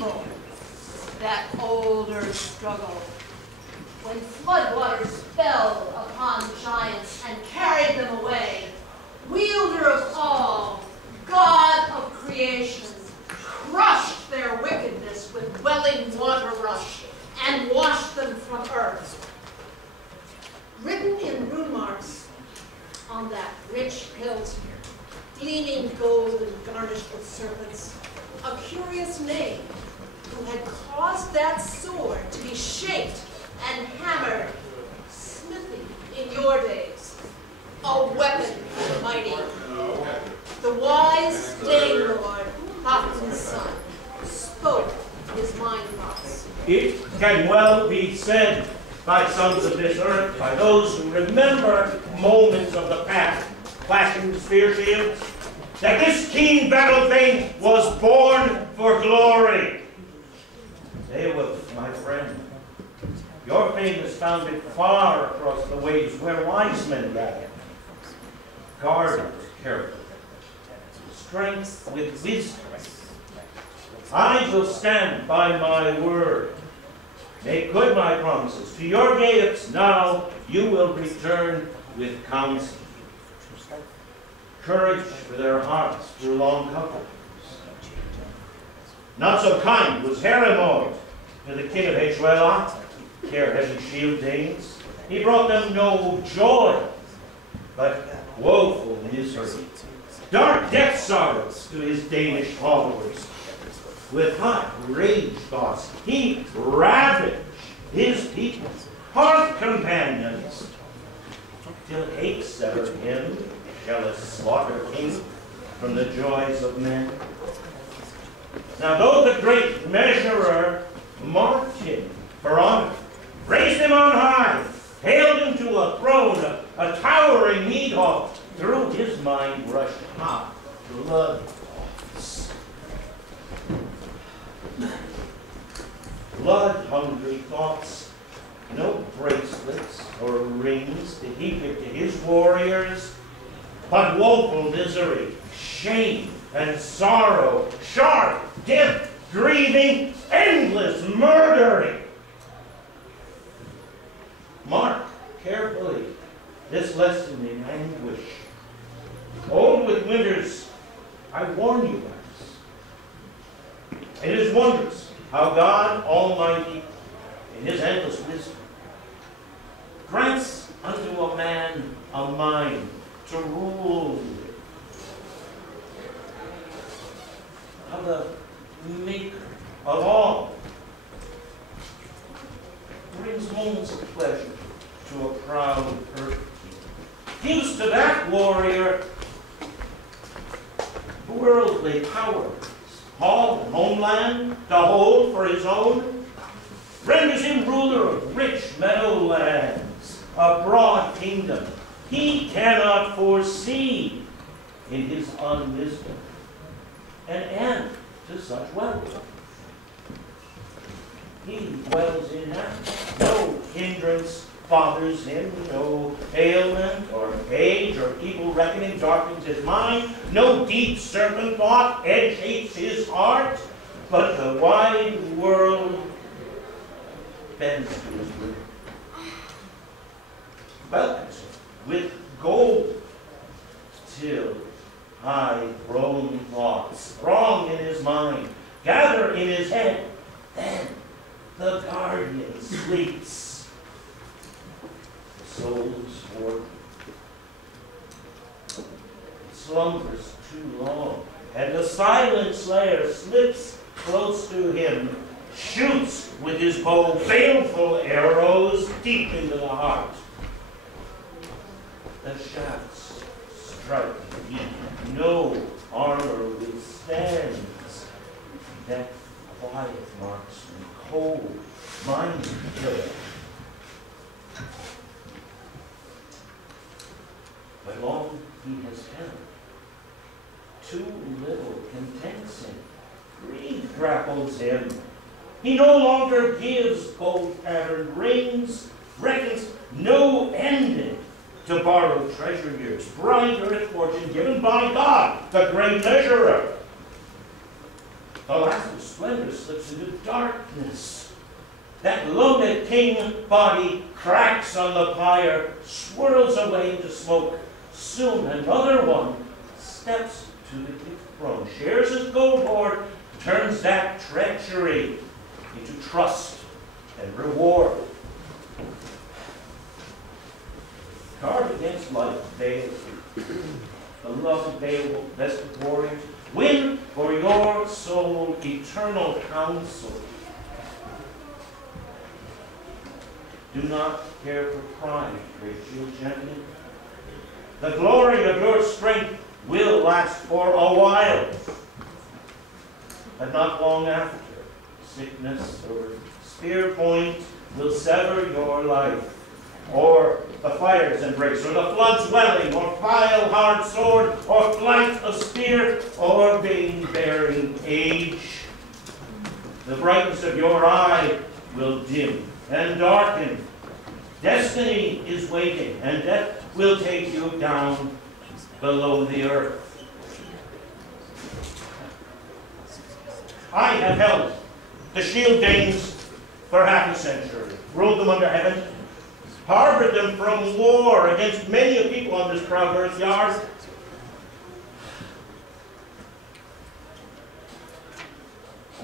evil, that older struggle, when floodwaters fell upon the giants and carried them away, wielder of all, God of creation, crushed their wickedness with welling water rush and washed them from earth. Written in rune marks on that rich hilt, gleaming gold and garnished with serpents, a curious name who had caused that sword to be shaped and hammered, smithy in your days, a weapon for the mighty. The wise Dane Lord, Hrothgar's son, spoke his mind thoughts. It can well be said by sons of this earth, by those who remember moments of the past, flashing spear shields, that this keen battle thane was born for glory. Beowulf, my friend, your fame is founded far across the ways where wise men gather. Guard it carefully, strength with wisdom. I will stand by my word. Make good my promises. To your gates now you will return with counsel. Courage for their hearts through long comforts. Not so kind was Heremod to the king of Llywelyn, care heavy shield Danes. He brought them no joy, but woeful misery. Dark death sorrows to his Danish followers. With hot rage thoughts, he ravaged his people, hearth companions, till hate severed him, jealous slaughter king, from the joys of men. Now though the great measurer marked him for honor, raised him on high, hailed him to a throne, a towering mead hall, through his mind rushed hot blood. Blood-hungry thoughts, no bracelets or rings to heap it to his warriors, but woeful misery, shame and sorrow, sharp, death, grieving, endless murdering. Mark carefully this lesson in anguish. Old with winters, I warn you guys. It is wondrous how God Almighty, in his endless wisdom, grants unto a man a mind to rule with. How the Maker of all brings moments of pleasure to a proud earth. Gives to that warrior worldly power, hall and homeland to hold for his own, renders him ruler of rich meadowlands, a broad kingdom he cannot foresee in his unwisdom, an end to such wealth. He dwells in heaven. No hindrance bothers him, no ailment or age or evil reckoning darkens his mind, no deep serpent thought agitates his heart, but the wide world bends to his will. Welcomes him with gold, till high thrown thoughts throng in his mind, gather in his head, then the guardian sleeps. Soul's work. It slumbers too long, and the silent slayer slips close to him, shoots with his bow baleful arrows deep into the heart. The shafts strike deep, no armor withstands. That quiet marksman, cold, mind killer. But long he has held, too little contents him. Greed grapples him. He no longer gives gold-patterned rings, reckons no ending to borrowed treasure years, bright earth fortune given by God, the great measurer. The last of splendor slips into darkness. That loaded king body cracks on the pyre, swirls away into smoke. Soon another one steps to the gift throne, shares his gold hoard, turns that treachery into trust and reward. Guard against life, Beowulf, beloved Beowulf, best of warriors, win for your soul eternal counsel. Do not care for pride, great Juilane. The glory of your strength will last for a while, but not long after. Sickness or spear point will sever your life, or the fire's embrace, or the flood's welling, or file hard sword, or flight of spear, or bane-bearing age. The brightness of your eye will dim and darken. Destiny is waiting, and death will take you down below the earth. I have held the Juilane for half a century, ruled them under heaven, harbored them from war against many a people on this proud earth yard.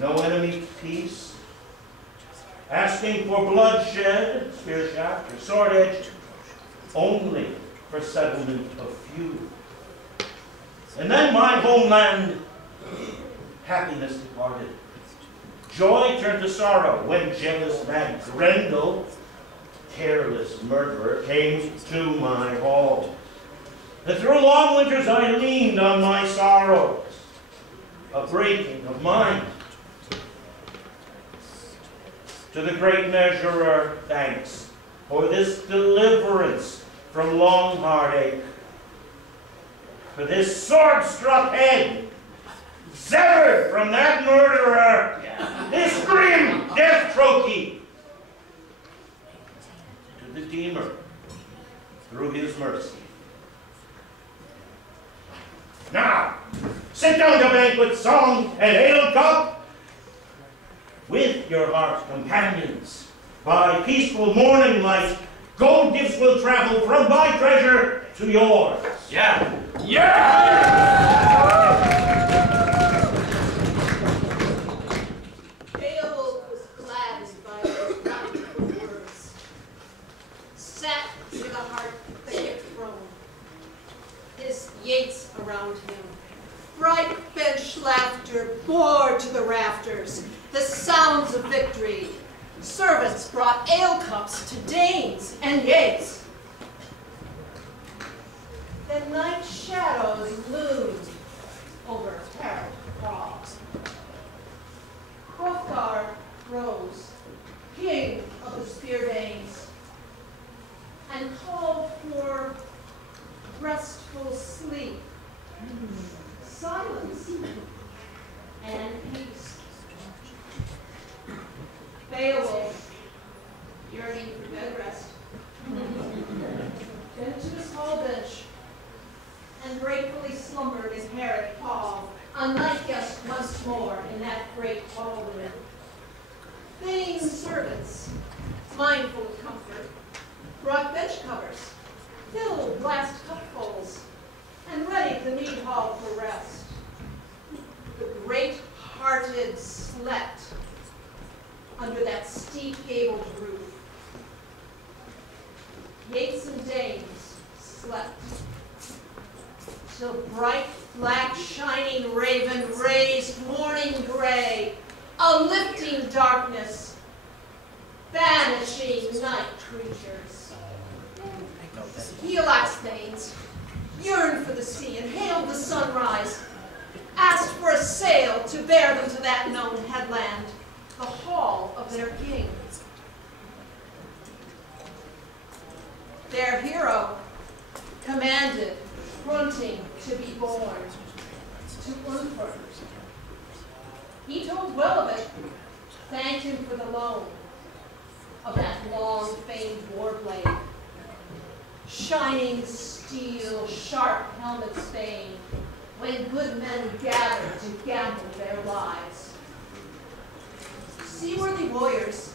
No enemy peace, asking for bloodshed, spear shaft, or sword edge, only for settlement of feud. And then my homeland, happiness departed. Joy turned to sorrow when jealous mad Grendel, careless murderer, came to my hall. And through long winters I leaned on my sorrows, a breaking of mind. To the great measurer, thanks for this deliverance from long heartache, for this sword-struck head, severed from that murderer, this grim death trophy, to the Redeemer, through his mercy. Now, sit down to banquet, song, and ale cup, with your heart's companions. By peaceful morning light, gold gifts will travel from my treasure to yours. Yeah. Beowulf was gladdened by those bountiful words. Sat with a heart the gift throne, his yates around him. Bright bench laughter bore to the rafters the sounds of victory. Servants brought ale cups to Danes and yates. The night shadows loomed over Harald Hall. Hrothgar rose, king of the Spear Danes, and called for restful sleep, silence, and peace. Beowulf, yearning for bed rest, went to his hall bench and gratefully slumbered in Harald Hall, a night guest once more in that great hall room. Thane servants, mindful of comfort, brought bench covers, filled glass cupfuls, and readied the mead hall for rest. The great-hearted slept under that steep-gabled roof. Yates and Danes slept till bright, black, shining raven raised morning gray, a lifting darkness, banishing night creatures. Llywelyn's Thanes yearned for the sea and hailed the sunrise, asked for a sail to bear them to that known headland, the hall of their king. Their hero commanded Hrunting to be born to Glyndwr. He told well of it, thanked him for the loan of that long-famed war blade, shining steel, sharp helmet Spain, when good men gathered to gamble their lives. seaworthy warriors,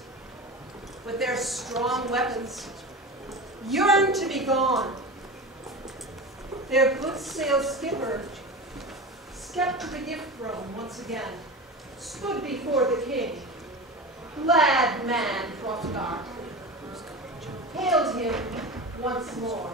with their strong weapons, yearned to be gone. Their good sail skipper, stepped to the gift throne once again, stood before the king. Glad man Hrothgar hailed him once more.